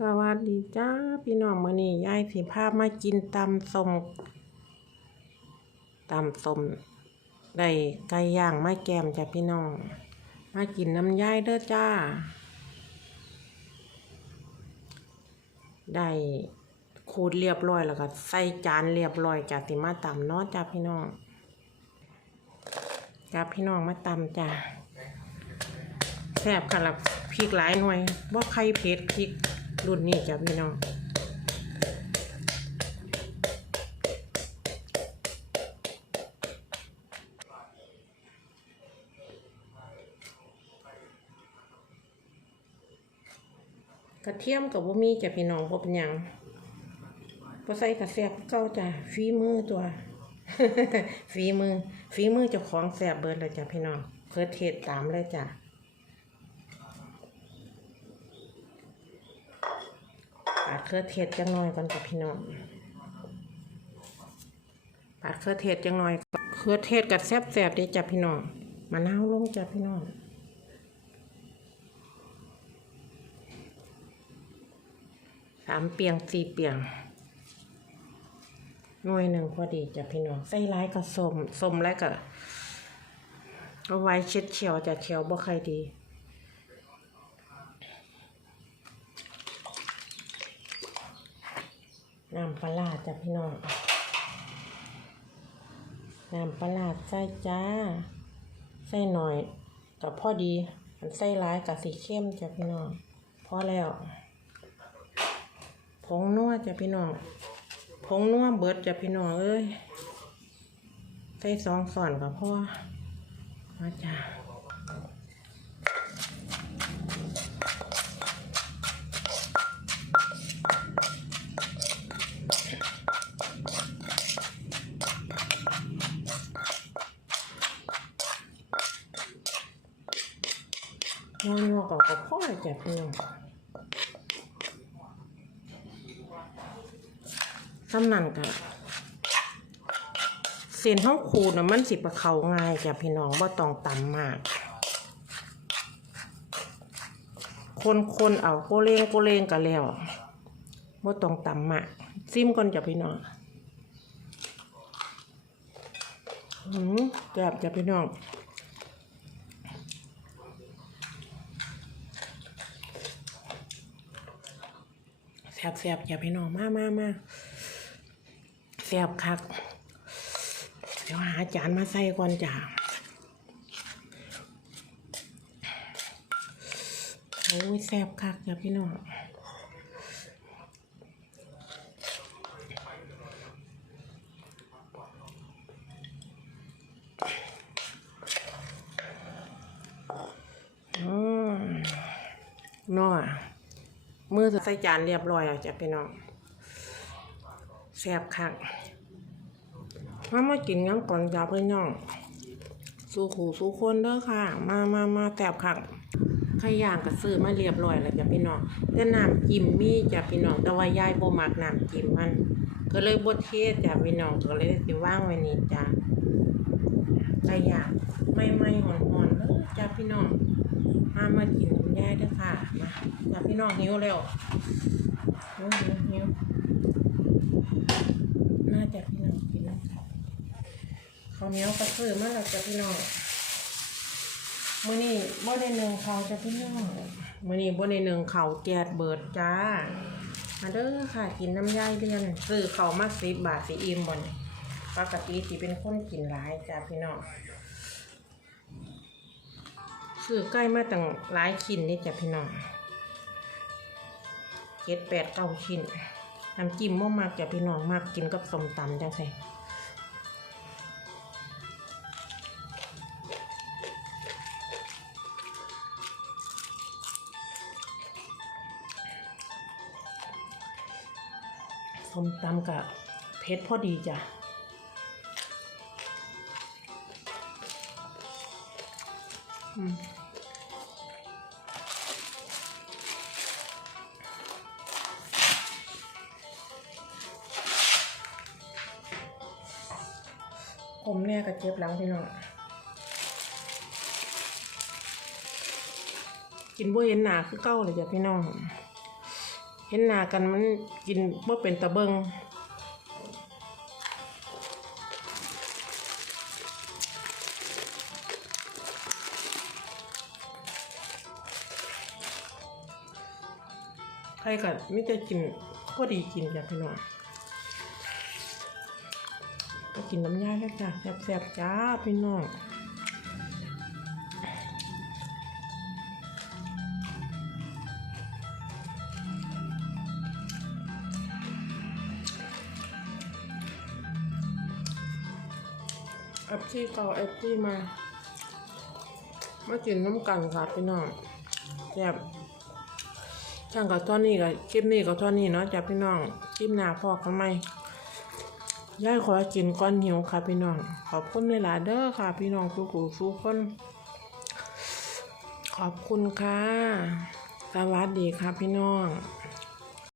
สวัสดีจ้าพี่น้องมื้อนี้ยายสิพามากินตำสมตำสมได้ไก่ย่างมาแกมจ้ะพี่น้อง มากินน้ำยายเด้อจ้า ได้ขูดเรียบร้อยแล้วก็ใส่จานเรียบร้อยจ้ะสิมาตำเนาะจ้าพี่น้องจ้าพี่น้องมาตำจ้าแซ่บค่ะลับพริกหลายหน่วยบ่ใครเผ็ดพริก รุ่นนี้จ้ะพี่น้องกระเทียมกับบ่มีจ้ะพี่น้องบ่เป็นหยังบ่ใส่กระแซ่บเก่าจ้ะฝีมือตัว ฝีมือฝีมือเจ้าของแซ่บเบิดเลยจ้ะพี่น้องเพื่อเทศตามเลยจ้ะ ปาดเครือเทศจังหน่อยก่อนจ้ะพี่น้องปาดเครือเทศจังหน่อยเครือเทศกับแซ่บแซ่บๆเด้จ้ะพี่น้องมะนาวลงจ้ะพี่น้องสามเปียงสี่เปียงหน่วยหนึ่งพอดีจ้ะพี่น้องใส่ร้ายกับสมสมแล้วก็เอาไว้เช็ดเชียวจะเชียวบ่ใครดี น้ำปลาร้าจ้ะพี่น้องน้ำปลาร้าใส่จ้า ใส่หน่อยกับพอดีอันใส่ร้ายกับสีเข้มจ้ะพี่น้องพอแล้วผงนัวจ้ะพี่น้องผงนัวเบิดจ้ะพี่น้องเอ้ยใส่สองส่อนกับพ่อมาจ้ะ นัวนัวกับกับพ่อจ้ะพี่น้องสำนันกันเส้นห้องขูดนะมันสิประเขาง่ายจ้ะพี่น้องบ่ต้องตำมาก คนคนๆเอาโกเลงโกเลงกันแล้วบ่ต้องตำมากซิมก่อนจ้ะพี่น้องหืมแซ่บจ้ะพี่น้อง บแซ่บๆจ้ะพี่น้องมากมามาแซ่บคัก เดี๋ยวหาจานมาใส่ก่อนจ้ะโอ้ยแซ่บคักจ้ะพี่น้องอืมนัว มือใส่จานเรียบร้อยแล้วจ้ะพี่น้องแซ่บคักมามากินงั้นก่อนจ้าพี่น้องสู้ขู่สู้คนเด้อค่ะ มามามาแซ่บคักขย่างก็ซื้อมาเรียบร้อยแล้วจ้ะพี่น้องแต่น้ำจิ้มมีจ้ะพี่น้องแต่ว่ายายบ่มักน้ำจิ้มมัน ก็เลยบ่เทศจ้ะพี่น้องก็เลยสิว่างไว้นี่จ้ะขย่างไม่ไม่ๆหอนๆเด้อจ้ะพี่น้อง มามากินน้ำยายด้อค่ะ มาจ้ะพี่น้องหิวแล้วหิวหิวหิวน่าจะพี่น้องกินแล้วค่ะข้าวเหนียวกระซื้อมาแล้วจะพี่น้องมื้อนี้บ่ได้หนึ่งเขาจะพี่น้องมื้อนี้บ่ได้หนึ่งเขาแกดเบิดจ้า มาเด้อค่ะกินน้ำยายเรียนซื้อเขามาสิบบาทสิอิ่มบ่นปกติสิเป็นคนกินหลายจ้ะพี่น้อง ซื้อใกล้มาตั้งหลายชิ้นนี่จ้ะพี่น้องเจ็ดแปดเก้าชิ้นน้ำจิ้มม่มากจ้ะพี่น้องมากกินกับส้มตำจังไงส้มตำกับเผ็ดพอดีจ้ะ ผมเนี่ยก็เจ็บหลังพี่น้องกินบ่เห็นหนาคือเก้าเลยจ้ะพี่น้อง เห็นหนากันมันกินบ่เป็นตะเบิง ใครก็มิจะกินพอดีกินจ้ะพี่น้องก็กินน้ำยาแล้วจ้ะแซ่บๆจ้าพี่น้องเอฟซีเก่าเอฟซีมา มากินน้ำกันค่ะพี่น้องแซ่บ ช่างกับตอนนี้กับคลิปนี้กับตอนนี้เนาะจ้ะพี่น้องคลิปหน้าพ่อเขาไม่ย่ายขอกินก้อนหิวค่ะพี่น้อง ขอบคุณในหลาเด้อค่ะ พี่น้องทุกผู้ทุกคน ขอบคุณค่ะ สวัสดีค่ะพี่น้อง